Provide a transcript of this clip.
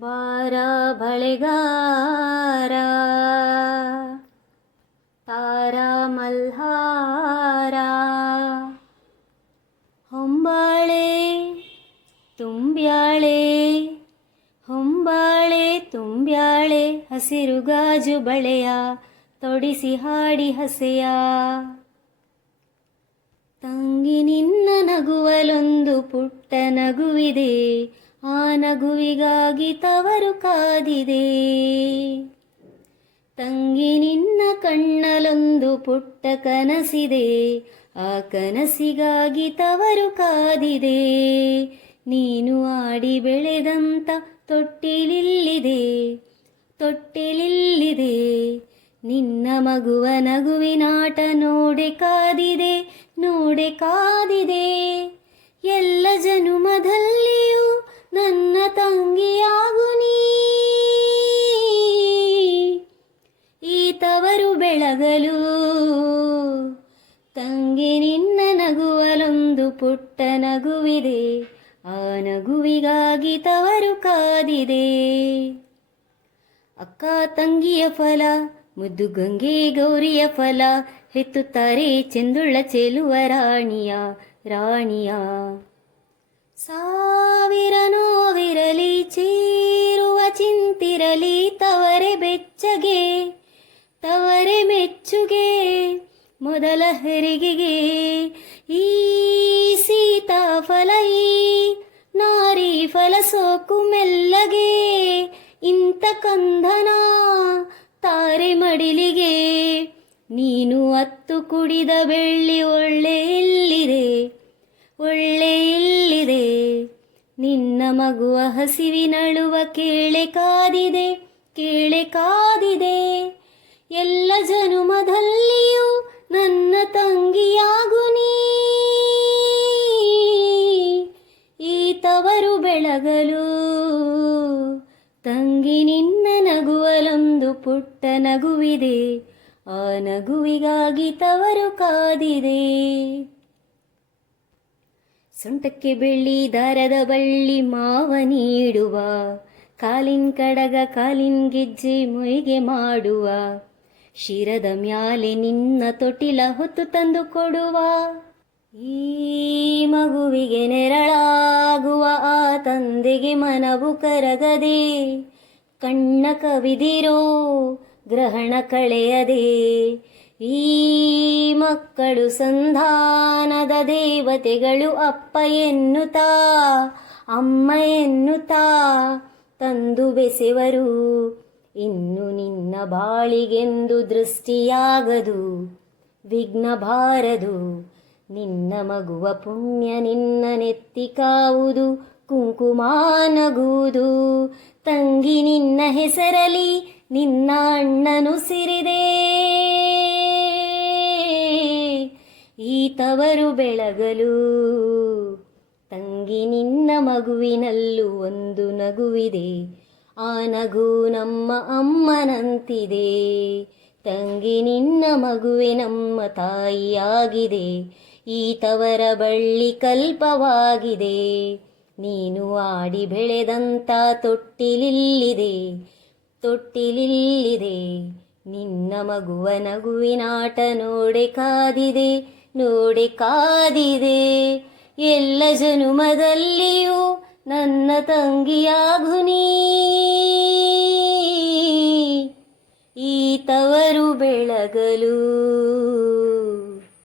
ಬಾರ ಬಳೆಗಾರ ತಾರ ಮಲ್ಹಾರ ಹೊಂಬಾಳೆ ತುಂಬ್ಯಾಳೆ ಹೊಂಬಾಳೆ ತುಂಬ್ಯಾಳೆ ಹಸಿರು ಗಾಜು ಬಳೆಯ ತೊಡಿಸಿ ಹಾಡಿ ಹಸೆಯ ತಂಗಿ ನಿನ್ನ ನಗುವಲೊಂದು ಪುಟ್ಟ ನಗುವಿದೆ ಆ ನಗುವಿಗಾಗಿ ತವರು ಕಾದಿದೆ ತಂಗಿ ನಿನ್ನ ಕಣ್ಣಲೊಂದು ಪುಟ್ಟ ಕನಸಿದೆ ಆ ಕನಸಿಗಾಗಿ ತವರು ಕಾದಿದೆ ನೀನು ಆಡಿ ಬೆಳೆದಂತ ತೊಟ್ಟಿಲಿಲ್ಲಿದೆ ತೊಟ್ಟಿಲಿಲ್ಲಿದೆ ನಿನ್ನ ಮಗುವ ನಗುವಿನಾಟ ನೋಡೆ ಕಾದಿದೆ ನೋಡೆ ಕಾದಿದೆ ಎಲ್ಲ ಜನುಮದಲ್ಲಿಯೂ ನನ್ನ ತಂಗಿಯಾಗು ನೀ ಈ ತವರು ಬೆಳಗಲು ತಂಗಿ ನಿನ್ನ ನಗುವಲೊಂದು ಪುಟ್ಟ ನಗುವಿದೆ ಆ ನಗುವಿಗಾಗಿ ತವರು ಕಾದಿದೆ ಅಕ್ಕ ತಂಗಿಯ ಫಲ ಮುದ್ದು ಗಂಗೆ ಗೌರಿಯ ಫಲ ಹೆತ್ತುತ್ತಾರೆ ಚೆಂದುಳ್ಳ ಚೆಲುವ ರಾಣಿಯ ರಾಣಿಯ ಸಾವಿರ ನೋವಿರಲಿ ಚೀರುವ ಚಿಂತಿರಲಿ ತವರೆ ಬೆಚ್ಚಗೆ ತವರೆ ಮೆಚ್ಚುಗೆ ಮೊದಲ ಹೆರಿಗೆಗೆ ಈ ಸೀತಾಫಲ ಈ ನಾರಿ ಫಲ ಸೋಕು ಮೆಲ್ಲಗೆ ಇಂಥ ಕಂದನ ತಾರೆ ಮಡಿಲಿಗೆ ನೀನು ಅತ್ತು ಕುಡಿದ ಬೆಳ್ಳಿ ಒಳ್ಳೆ ಇಲ್ಲಿದೆ ಒಳ್ಳೆ ಇಲ್ಲಿದೆ ನಿನ್ನ ಮಗುವ ಹಸಿವಿನಳುವ ಕೇಳೆ ಕಾದಿದೆ ಕೇಳೆ ಕಾದಿದೆ ಎಲ್ಲ ಜನುಮದಲ್ಲಿಯೂ ನನ್ನ ತಂಗಿಯಾಗು ನೀ ಈ ತವರು ಬೆಳಗಲು ತಂಗಿ ನಿನ್ನ ನಗುವಲೊಂದು ಪುಟ್ಟ ನಗುವಿದೆ ಆ ನಗುವಿಗಾಗಿ ತವರು ಕಾದಿದೆ ಸೊಂಟಕ್ಕೆ ಬೆಳ್ಳಿ ದಾರದ ಬಳ್ಳಿ ಮಾವ ನೀಡುವ ಕಾಲಿನ ಕಡಗ ಕಾಲಿನ ಗೆಜ್ಜೆ ಮೊಯ್ಗೆ ಮಾಡುವ ಶಿರದ ಮ್ಯಾಲೆ ನಿನ್ನ ತೊಟ್ಟಿಲ ಹೊತ್ತು ತಂದು ಕೊಡುವ ಈ ಮಗುವಿಗೆ ನೆರಳಾಗುವ ಆ ತಂದೆಗೆ ಮನವು ಕರಗದೆ ಕಣ್ಣ ಕವಿದಿರೋ ಗ್ರಹಣ ಕಳೆಯದೆ ಈ ಮಕ್ಕಳು ಸಂಧಾನದ ದೇವತೆಗಳು ಅಪ್ಪ ಎನ್ನುತ್ತಾ ಅಮ್ಮ ಎನ್ನುತ್ತಾ ತಂದು ಬೆಸೆವರು ಇನ್ನು ನಿನ್ನ ಬಾಳಿಗೆಂದು ದೃಷ್ಟಿಯಾಗದು ವಿಘ್ನ ಬಾರದು ನಿನ್ನ ಮಗುವ ಪುಣ್ಯ ನಿನ್ನ ನೆತ್ತಿ ಕಾವುದು ಕುಂಕುಮ ನಗುವುದು ತಂಗಿ ನಿನ್ನ ಹೆಸರಲಿ ನಿನ್ನ ಅಣ್ಣನು ಸಿರಿದೆ ಈ ತವರು ಬೆಳಗಲು ತಂಗಿ ನಿನ್ನ ಮಗುವಿನಲ್ಲೂ ಒಂದು ನಗುವಿದೆ ಆ ನಗು ನಮ್ಮ ಅಮ್ಮನಂತಿದೆ ತಂಗಿ ನಿನ್ನ ಮಗುವೆ ನಮ್ಮ ತಾಯಿಯಾಗಿದೆ ಈ ತವರ ಬಳ್ಳಿ ಕಲ್ಪವಾಗಿದೆ ನೀನು ಆಡಿ ಬೆಳೆದಂತ ತೊಟ್ಟಿಲಿಲ್ಲಿದೆ ತೊಟ್ಟಿಲಿಲ್ಲಿದೆ ನಿನ್ನ ಮಗುವ ನಗುವಿನಾಟ ನೋಡೆ ಕಾದಿದೆ ನೋಡೆ ಕಾದಿದೆ ಎಲ್ಲ ಜನುಮದಲ್ಲಿಯೂ ನನ್ನ ತಂಗಿಯಾಗು ನೀ ಈ ತವರು ಬೆಳಗಲು